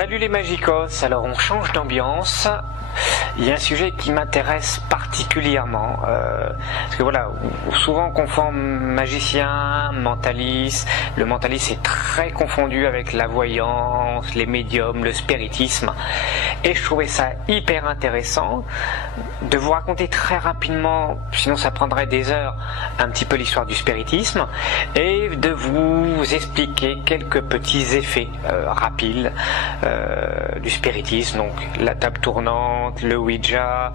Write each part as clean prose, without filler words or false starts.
Salut les Magicos, alors on change d'ambiance. Il y a un sujet qui m'intéresse particulièrement, parce que voilà, souvent on confond magicien, mentaliste. Le mentaliste est très confondu avec la voyance, les médiums, le spiritisme. Et je trouvais ça hyper intéressant de vous raconter très rapidement, sinon ça prendrait des heures, un petit peu l'histoire du spiritisme, et de vous expliquer quelques petits effets rapides du spiritisme, donc la table tournante, le Ouija,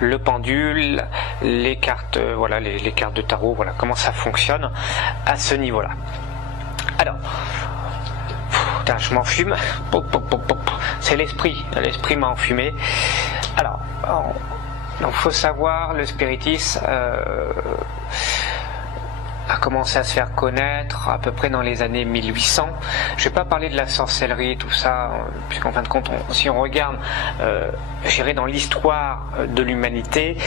le pendule, les cartes, voilà, les cartes de tarot, voilà comment ça fonctionne à ce niveau-là. Alors, putain, je m'enfume, c'est l'esprit m'a enfumé. Alors, donc faut savoir, le spiritisme a commencé à se faire connaître à peu près dans les années 1800. Je vais pas parler de la sorcellerie, tout ça, puisqu'en fin de compte, si on regarde, j'irai dans l'histoire de l'humanité,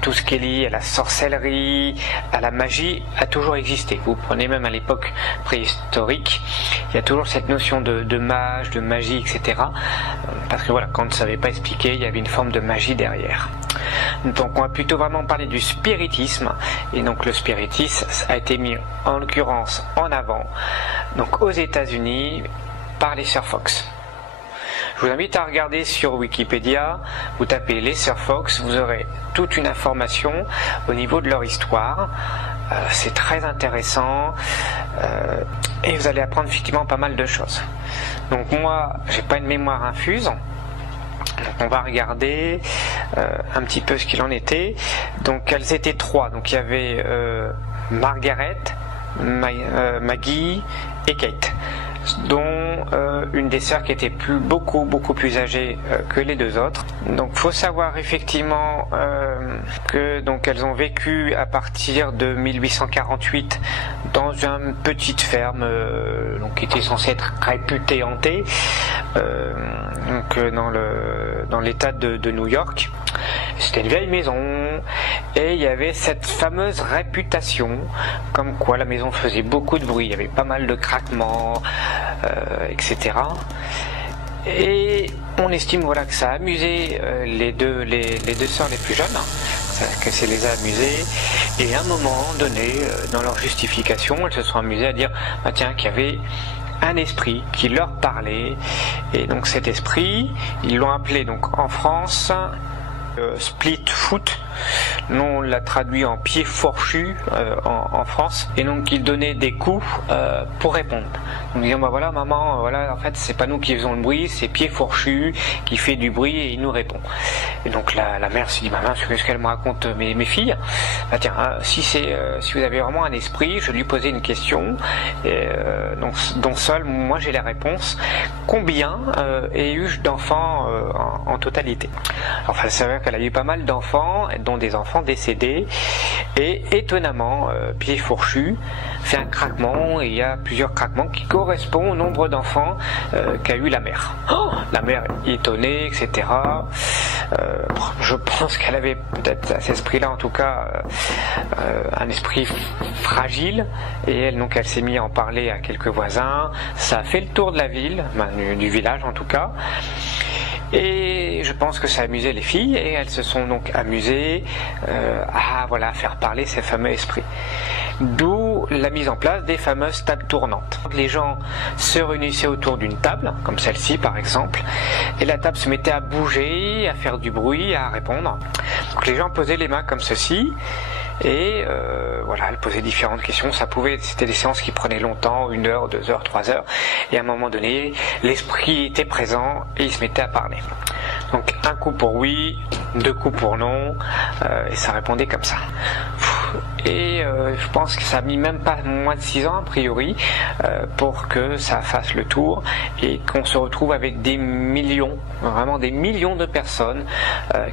tout ce qui est lié à la sorcellerie, à la magie, a toujours existé. Vous prenez même à l'époque préhistorique, il y a toujours cette notion de mage, de magie, etc. Parce que voilà, quand on ne savait pas expliquer, il y avait une forme de magie derrière. Donc on va plutôt vraiment parler du spiritisme, et donc le spiritisme a été mis en l'occurrence en avant donc aux États-Unis par les Sir Fox. Je vous invite à regarder sur Wikipédia, vous tapez les Sir Fox, vous aurez toute une information au niveau de leur histoire. C'est très intéressant et vous allez apprendre effectivement pas mal de choses. Donc moi, j'ai pas une mémoire infuse. Donc on va regarder un petit peu ce qu'il en était. Donc elles étaient trois. Donc il y avait Margaret, Maggie et Kate, dont une des sœurs qui était beaucoup plus âgée que les deux autres. Donc faut savoir effectivement que donc elles ont vécu à partir de 1848 dans une petite ferme donc qui était censée être réputée hantée, donc dans l'état de New York. C'était une vieille maison et il y avait cette fameuse réputation comme quoi la maison faisait beaucoup de bruit, il y avait pas mal de craquements, etc. Et on estime voilà que ça a amusé les deux sœurs les plus jeunes, que ça les a amusées, et à un moment donné dans leur justification elles se sont amusées à dire bah tiens, qu'il y avait un esprit qui leur parlait, et donc cet esprit ils l'ont appelé donc en France split foot. Nous on l'a traduit en pied fourchu en France, et donc il donnait des coups pour répondre. Donc disant bah voilà maman, voilà en fait c'est pas nous qui faisons le bruit, c'est pied fourchu qui fait du bruit et il nous répond. Et donc la mère se dit bah mince, qu'est-ce qu'elle me raconte mes filles. Bah tiens, si vous avez vraiment un esprit, je lui posais une question donc dont seul moi j'ai la réponse. Combien ai-je d'enfants en totalité? Alors il s'avère qu'elle a eu pas mal d'enfants, dont des enfants décédés, et étonnamment pied fourchu fait un craquement, et il y a plusieurs craquements qui correspondent au nombre d'enfants qu'a eu la mère. La mère étonnée, etc. Je pense qu'elle avait peut-être à cet esprit-là en tout cas un esprit fragile, et elle s'est mise à en parler à quelques voisins. Ça a fait le tour de la ville, du village en tout cas. Et je pense que ça amusait les filles, et elles se sont donc amusées à faire parler ces fameux esprits. D'où la mise en place des fameuses tables tournantes. Les gens se réunissaient autour d'une table, comme celle-ci par exemple, et la table se mettait à bouger, à faire du bruit, à répondre. Donc les gens posaient les mains comme ceci, et elle posait différentes questions. C'était des séances qui prenaient longtemps, 1 heure, 2 heures, 3 heures, et à un moment donné l'esprit était présent et il se mettait à parler. Donc un coup pour oui, 2 coups pour non, et ça répondait comme ça. Et je pense que ça a mis même pas moins de 6 ans a priori pour que ça fasse le tour et qu'on se retrouve avec des millions, vraiment des millions de personnes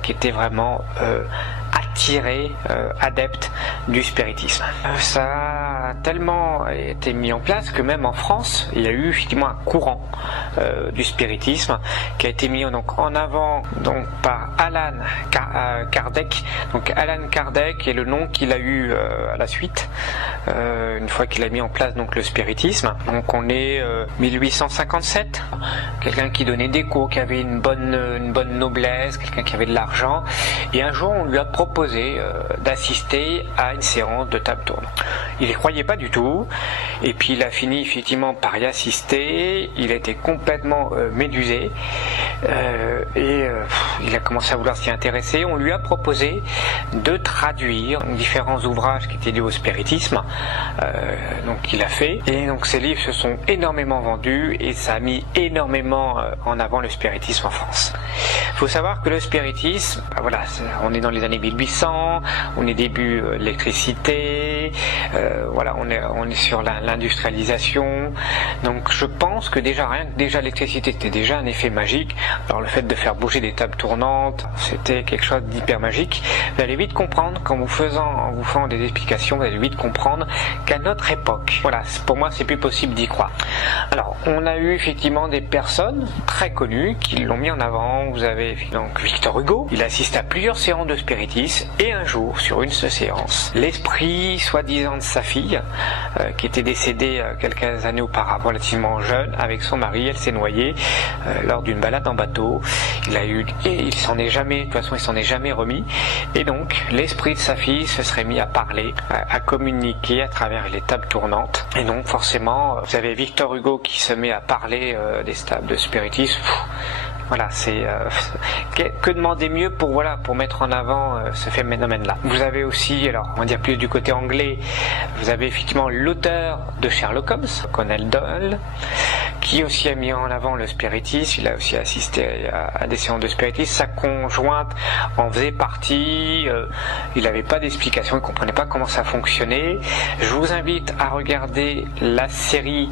qui étaient vraiment attirés, adeptes du spiritisme. Ça a tellement été mis en place que même en France, il y a eu effectivement un courant du spiritisme qui a été mis donc en avant donc par Alan Kardec. Donc Alan Kardec est le nom qu'il a eu à la suite une fois qu'il a mis en place donc le spiritisme. Donc on est 1857, quelqu'un qui donnait des cours, qui avait une bonne noblesse, quelqu'un qui avait de l'argent, et un jour on lui a proposé d'assister à une séance de table tournante. Il n'y croyait pas du tout, et puis il a fini effectivement par y assister. Il a été complètement médusé, et il a commencé à vouloir s'y intéresser. On lui a proposé de traduire différents ouvrages qui étaient liés au spiritisme, donc il a fait, et donc ces livres se sont énormément vendus et ça a mis énormément en avant le spiritisme en France. Il faut savoir que le spiritisme, voilà, on est dans les années 1800, on est début l'électricité, voilà, on est sur l'industrialisation. Donc je pense que déjà l'électricité c'était déjà un effet magique. Alors le fait de faire bouger des tables tournantes, c'était quelque chose d'hyper magique. Vous allez vite comprendre en vous faisant des explications, vous allez vite comprendre qu'à notre époque, voilà, pour moi c'est plus possible d'y croire. Alors on a eu effectivement des personnes très connues qui l'ont mis en avant. Vous avez donc Victor Hugo, il assiste à plusieurs séances de spiritisme, et un jour sur une seule séance, l'esprit soi-disant de sa fille, qui était décédée quelques années auparavant, relativement jeune, avec son mari, elle s'est noyée lors d'une balade en bateau. Il s'en est jamais, de toute façon il s'en est jamais remis, et donc l'esprit de sa fille se serait mis à parler, à communiquer à travers les tables tournantes. Et donc forcément vous avez Victor Hugo qui se met à parler des tables de spiritisme. Voilà, c'est que demander mieux pour mettre en avant ce phénomène-là. Vous avez aussi, alors on va dire plus du côté anglais, vous avez effectivement l'auteur de Sherlock Holmes, Conan Doyle, qui aussi a mis en avant le spiritisme. Il a aussi assisté à des séances de spiritisme. Sa conjointe en faisait partie. Il n'avait pas d'explication, il ne comprenait pas comment ça fonctionnait. Je vous invite à regarder la série,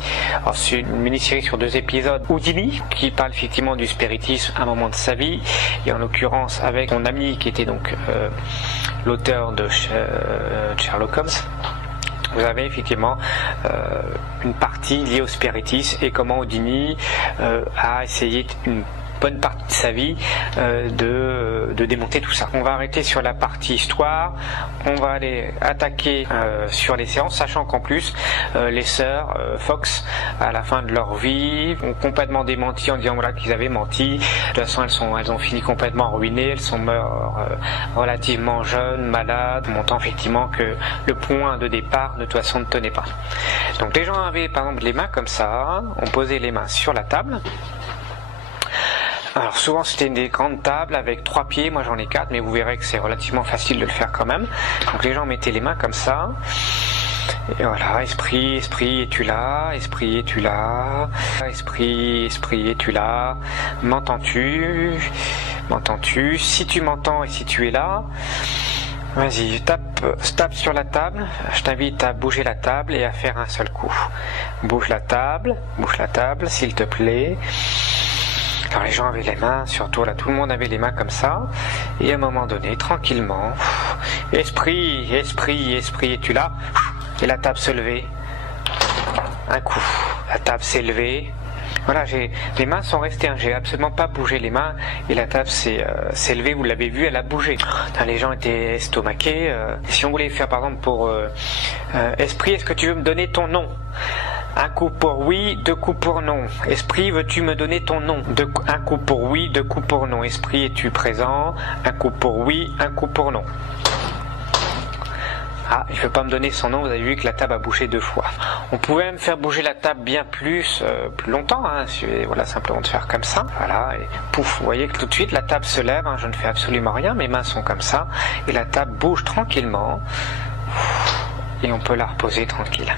c'est une mini-série sur 2 épisodes, Houdini, qui parle effectivement du spiritisme à un moment de sa vie, et en l'occurrence avec mon ami qui était donc l'auteur de Sherlock Holmes. Vous avez effectivement une partie liée au spiritisme et comment Houdini a essayé une bonne partie de sa vie de démonter tout ça. On va arrêter sur la partie histoire, on va aller attaquer sur les séances, sachant qu'en plus les sœurs Fox, à la fin de leur vie, ont complètement démenti en disant voilà qu'ils avaient menti. De toute façon elles ont fini complètement ruinées, elles sont mortes relativement jeunes, malades, montrant effectivement que le point de départ de toute façon ne tenait pas. Donc les gens avaient par exemple les mains comme ça, on posait les mains sur la table. Alors souvent c'était des grandes tables avec 3 pieds, moi j'en ai 4, mais vous verrez que c'est relativement facile de le faire quand même. Donc les gens mettaient les mains comme ça, et voilà, esprit, es-tu là? Esprit, es-tu là? Esprit, es-tu là? M'entends-tu? Si tu m'entends et si tu es là, vas-y, tape sur la table. Je t'invite à bouger la table et à faire un seul coup. Bouge la table, s'il te plaît. Alors les gens avaient les mains, surtout là, tout le monde avait les mains comme ça, et à un moment donné, tranquillement, esprit, es-tu là? Et la table se levait. Un coup, la table s'est levée. Voilà, les mains sont restées, hein, j'ai absolument pas bougé les mains, et la table s'est levée, vous l'avez vu, elle a bougé. Les gens étaient estomaqués. Si on voulait faire par exemple pour esprit, est-ce que tu veux me donner ton nom? Un coup pour oui, 2 coups pour non. Esprit, veux-tu me donner ton nom? Un coup pour oui, 2 coups pour non. Esprit, es-tu présent? Un coup pour oui, 1 coup pour non. Ah, il ne veut pas me donner son nom, vous avez vu que la table a bougé 2 fois. On pouvait même faire bouger la table bien plus longtemps, hein, voilà, simplement de faire comme ça. Voilà, et pouf, vous voyez que tout de suite la table se lève, hein, je ne fais absolument rien, mes mains sont comme ça, et la table bouge tranquillement, et on peut la reposer tranquille.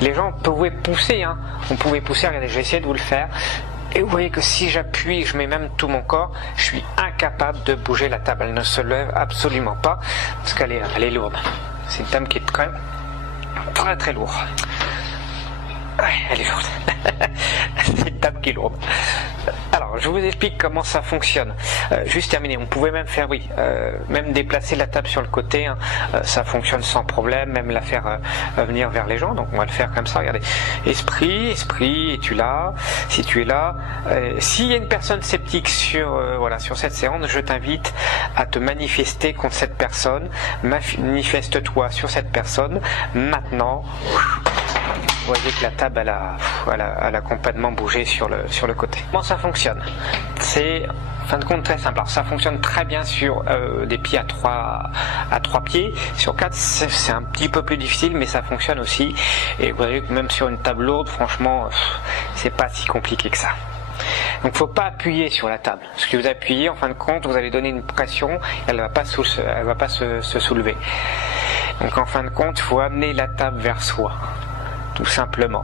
Les gens pouvaient pousser, hein. On pouvait pousser, regardez, je vais essayer de vous le faire. Et vous voyez que si j'appuie, je mets même tout mon corps, je suis incapable de bouger la table. Elle ne se lève absolument pas, parce qu'elle est lourde. C'est une table qui est quand même très très lourde. Ouais, elle est lourde. C'est une table qui est lourde. Alors, je vous explique comment ça fonctionne. Juste terminé, on pouvait même faire, oui, même déplacer la table sur le côté, hein, ça fonctionne sans problème, même la faire venir vers les gens. Donc, on va le faire comme ça. Regardez, esprit, es-tu là? Si tu es là, s'il y a une personne sceptique sur, voilà, sur cette séance, je t'invite à te manifester contre cette personne. Manifeste-toi sur cette personne. Maintenant. Vous voyez que la table elle a complètement bougé sur le côté. Comment ça fonctionne? C'est en fin de compte très simple. Alors ça fonctionne très bien sur des pieds à trois pieds. Sur 4 c'est un petit peu plus difficile, mais ça fonctionne aussi. Et vous voyez que même sur une table lourde, franchement, c'est pas si compliqué que ça. Donc faut pas appuyer sur la table. Parce que vous appuyez, en fin de compte, vous allez donner une pression, elle va pas se soulever. Donc en fin de compte, il faut amener la table vers soi. Tout simplement.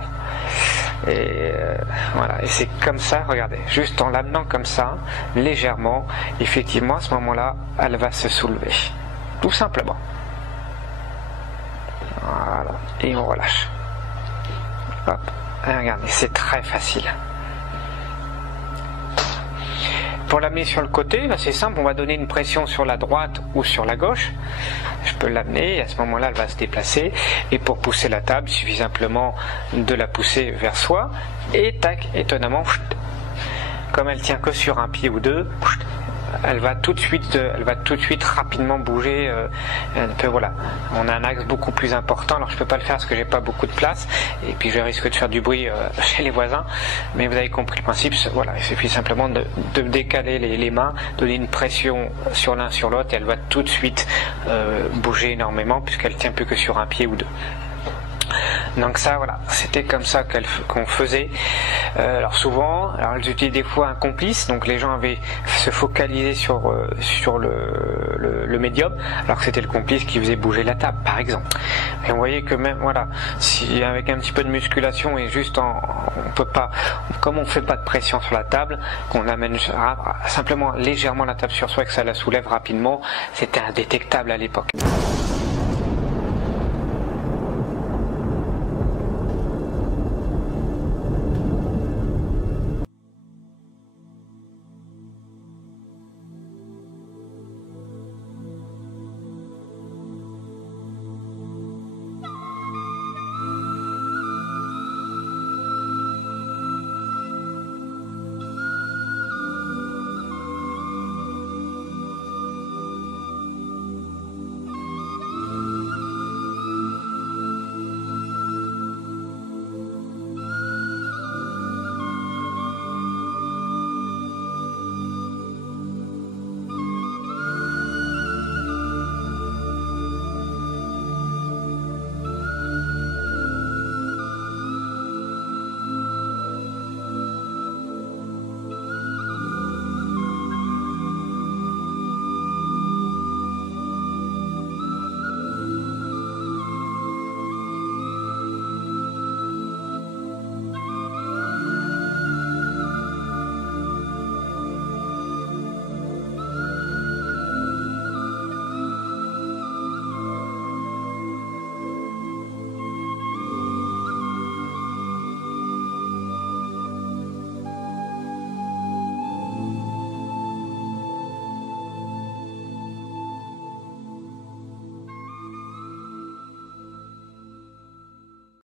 Et voilà, et c'est comme ça, regardez, juste en l'amenant comme ça, légèrement, effectivement à ce moment-là, elle va se soulever. Tout simplement. Voilà, et on relâche. Hop, et regardez, c'est très facile. Pour l'amener sur le côté, c'est simple, on va donner une pression sur la droite ou sur la gauche. Je peux l'amener et à ce moment-là, elle va se déplacer. Et pour pousser la table, il suffit simplement de la pousser vers soi. Et tac, étonnamment, comme elle tient que sur un pied ou deux, elle va tout de suite rapidement bouger. Un peu, voilà, on a un axe beaucoup plus important. Alors je peux pas le faire parce que j'ai pas beaucoup de place et puis je risque de faire du bruit chez les voisins. Mais vous avez compris le principe. Voilà, il suffit simplement de décaler les mains, donner une pression sur l'un sur l'autre et elle va tout de suite bouger énormément puisqu'elle tient plus que sur un pied ou deux. Donc ça, voilà, c'était comme ça qu'on faisait. Alors souvent, alors elles utilisaient des fois un complice, donc les gens avaient se focalisé sur le médium, alors que c'était le complice qui faisait bouger la table, par exemple. Mais on voyait que même, voilà, si avec un petit peu de musculation et juste on peut pas, comme on fait pas de pression sur la table, qu'on amène simplement légèrement la table sur soi et que ça la soulève rapidement, c'était indétectable à l'époque.